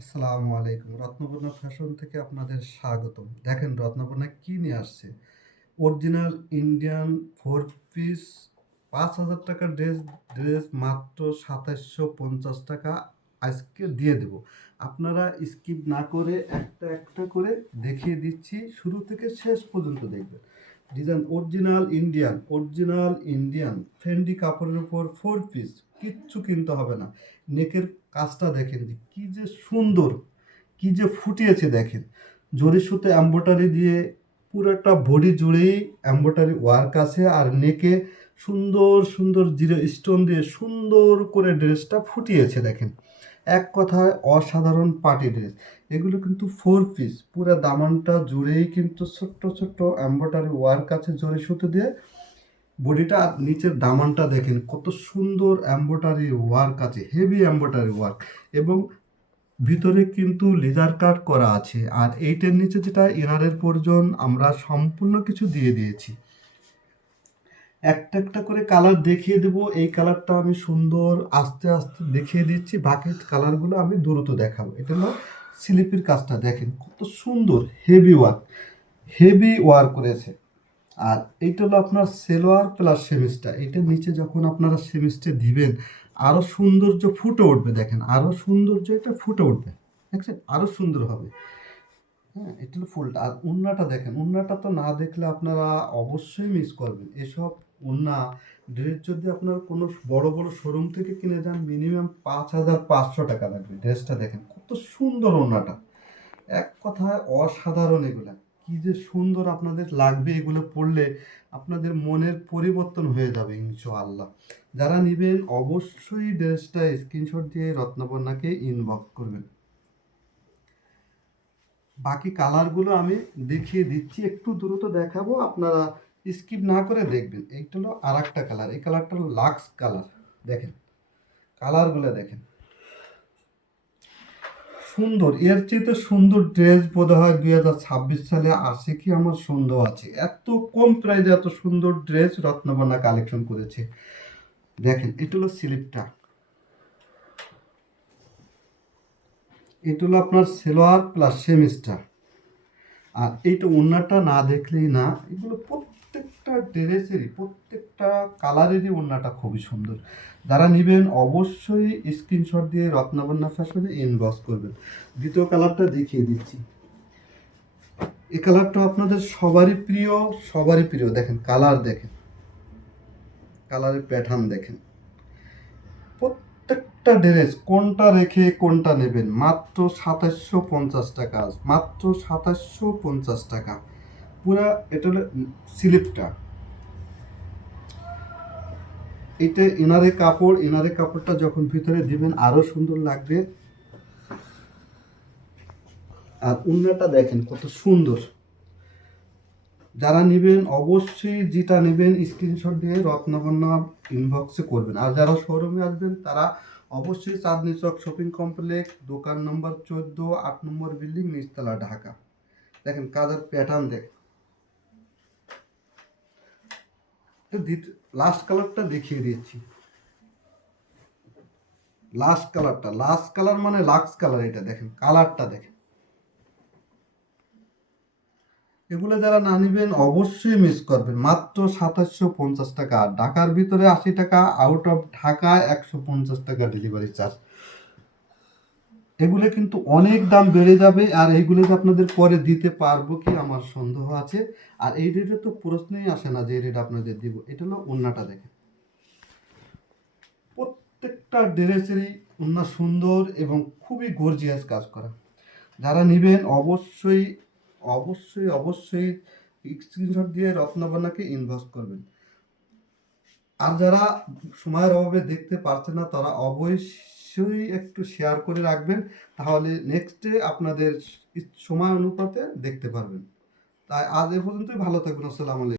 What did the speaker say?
আসসালামু আলাইকুম। রত্নবর্ণা ফ্যাশন থেকে আপনাদের স্বাগতম। দেখেন রত্নবর্ণা কি নিয়ে আসছে। অরিজিনাল ইন্ডিয়ান 4 পিস ৫,০০০ টাকার ড্রেস মাত্র ২৭৫০ টাকা আজকে দিয়ে দেব। আপনারা স্কিপ না করে একটা একটা করে দেখিয়ে দিচ্ছি, শুরু থেকে শেষ পর্যন্ত দেখবেন। ডিজাইন অরিজিনাল ইন্ডিয়ান ফেন্ডি কাপড়ের উপর 4 পিস, কিচ্ছু কিনতে হবে না। নেকের কাজটা দেখেন যে কি যে সুন্দর, কি যে ফুটিয়েছে দেখেন। জরি সুতো এম্ব্রয়ডারি দিয়ে পুরোটা বডি জুড়েই এম্ব্রয়ডারি ওয়ার্ক আছে, আর নেকে সুন্দর সুন্দর জিরো স্টোন দিয়ে সুন্দর করে ড্রেসটা ফুটিয়েছে দেখেন। এক কথায় অসাধারণ পার্টি ড্রেস। এগুলো কিন্তু 4 পিস, পুরো দামানটা জুড়েই কিন্তু ছোট্ট ছোট্ট এম্ব্রয়ডারি ওয়ার্ক আছে জরি সুতো দিয়ে। বডিটা আর নিচের দামানটা দেখেন কত সুন্দর এম্ব্রয়ডারি ওয়ার্ক আছে, হেভি এম্ব্রয়ডারি ওয়ার্ক, এবং ভিতরে কিন্তু লেজার কাট করা আছে। আর এইটার নিচে যেটা ইনারের প্রয়োজন আমরা সম্পূর্ণ কিছু দিয়ে দিয়েছি। একটা একটা করে কালার দেখিয়ে দেবো। এই কালারটা আমি সুন্দর আস্তে আস্তে দেখিয়ে দিচ্ছি, বাকি কালারগুলো আমি দ্রুত দেখাবো। এটা হলো স্লিপের কাজটা দেখেন কত সুন্দর, হেভি ওয়ার্ক করেছে। আর এইটা হলো আপনার সেলোয়ার প্লাস সেমিসটা। এটার নিচে যখন আপনারা সেমিসটা দিবেন আরও সৌন্দর্য ফুটে উঠবে, দেখেন আরও সৌন্দর্য এটা ফুটে উঠবে, দেখছেন আরও সুন্দর হবে। হ্যাঁ, এটা হলো ফুলটা। আর ওড়নাটা দেখেন, ওড়নাটা তো না দেখলে আপনারা অবশ্যই মিস করবেন। এসব ওড়না ড্রেস যদি আপনার কোনো বড় বড় শোরুম থেকে কিনে যান মিনিমাম ৫,৫০০ টাকা লাগবে। ড্রেসটা দেখেন কত সুন্দর ওড়নাটা, এক কথায় অসাধারণ। এগুলা কি যে সুন্দর আপনাদের লাগবে, এগুলো পড়লে আপনাদের মনের পরিবর্তন হয়ে যাবে ইনশাআল্লাহ। যারা নেবেন অবশ্যই ড্রেসটা স্ক্রিনশট দিয়ে রত্নবর্ণাকে ইনবক্স করবেন। বাকি কালারগুলো আমি দেখিয়ে দিচ্ছি, একটু দ্রুত দেখাবো, আপনারা স্কিপ না করে দেখবেন। এইটা হলো আর একটা কালার, এই কালারটা হলো লাক্স কালার। দেখেন কালারগুলো দেখেন, সুন্দর। এর চেয়ে সুন্দর ড্রেস বোধ হয় 2026 সালে আসে কি আমার সন্দেহ আছে। এত কম প্রাইসে এত সুন্দর ড্রেস রত্নবর্ণা কালেকশন করেছে। দেখেন এটা হলো স্লিপটা, এটা হলো আপনার সেলোয়ার প্লাস সেমিসটা। আর এইটা ওড়নাটা না দেখলেই না, এগুলো প্রত্যেকটা ড্রেসেরই প্রত্যেকটা কালারেরই ওড়নাটা খুবই সুন্দর। যারা নেবেন অবশ্যই স্ক্রিনশট দিয়ে রত্নবর্ণা ফ্যাশনে ইনবক্স করবেন। দ্বিতীয় কালারটা দেখিয়ে দিচ্ছি। এই কালারটা আপনাদের সবারই প্রিয় দেখেন কালার, দেখেন কালারের প্যাটার্ন দেখেন। প্রত্যেকটা ড্রেস কোনটা রেখে কোনটা নেবেন, মাত্র ২৭৫০ টাকা, মাত্র ২৭৫০ টাকা পুরা। এটা হলো স্লিপটা, এটা ইনারে কাপড়টা যখন ভিতরে দিবেন আরো সুন্দর লাগবে। আর উন্নাটা দেখেন কত সুন্দর। যারা নেবেন অবশ্যই যেটা নেবেন স্ক্রিনশট দিয়ে রত্নবর্ণা ইনবক্সে করবেন। আর যারা শোরুমে আসবেন তারা অবশ্যই চাঁদনী চক শপিং কমপ্লেক্স, দোকান নম্বর 14, 8 নম্বর বিল্ডিং, নিচতলা, ঢাকা। দেখেন কাজের প্যাটার্ন দেখেন। লাস্ট কালারটা দেখিয়ে দিচ্ছি। লাস্ট কালার মানে লাক্স কালার। এটা দেখেন কালারটা দেখেন। এগুলো যারা না নেবেন অবশ্যই মিস করবেন। মাত্র ২৭৫০ টাকা। আর ঢাকার ভিতরে ৮০ টাকা, আউট অফ ঢাকা ১৫০ টাকা ডেলিভারি চার্জ। এগুলো কিন্তু অনেক দাম বেড়ে যাবে, আর এইগুলো যে আপনাদের পরে দিতে পারবো কি আমার সন্দেহ আছে। আর এই রেটে তো প্রশ্নই আসে না যে এই রেট আপনাদের দিব। এটা হলো ওড়নাটা দেখেন, প্রত্যেকটা ড্রেসেরই ওড়না সুন্দর এবং খুবই গর্জিয়াস কাজ করা। যারা নেবেন অবশ্যই অবশ্যই অবশ্যই স্ক্রিনশট দিয়ে রত্নবর্ণাকে ইনবক্স করবেন। আর যারা সময়ের অভাবে দেখতে পারছে না তারা অবশ্যই একটু শেয়ার করে রাখবেন, তাহলে নেক্সটে আপনাদের সময় অনুপাতে দেখতে পারবেন। তাই আজ এ পর্যন্তই, ভালো থাকবেন। আসসালামু আলাইকুম।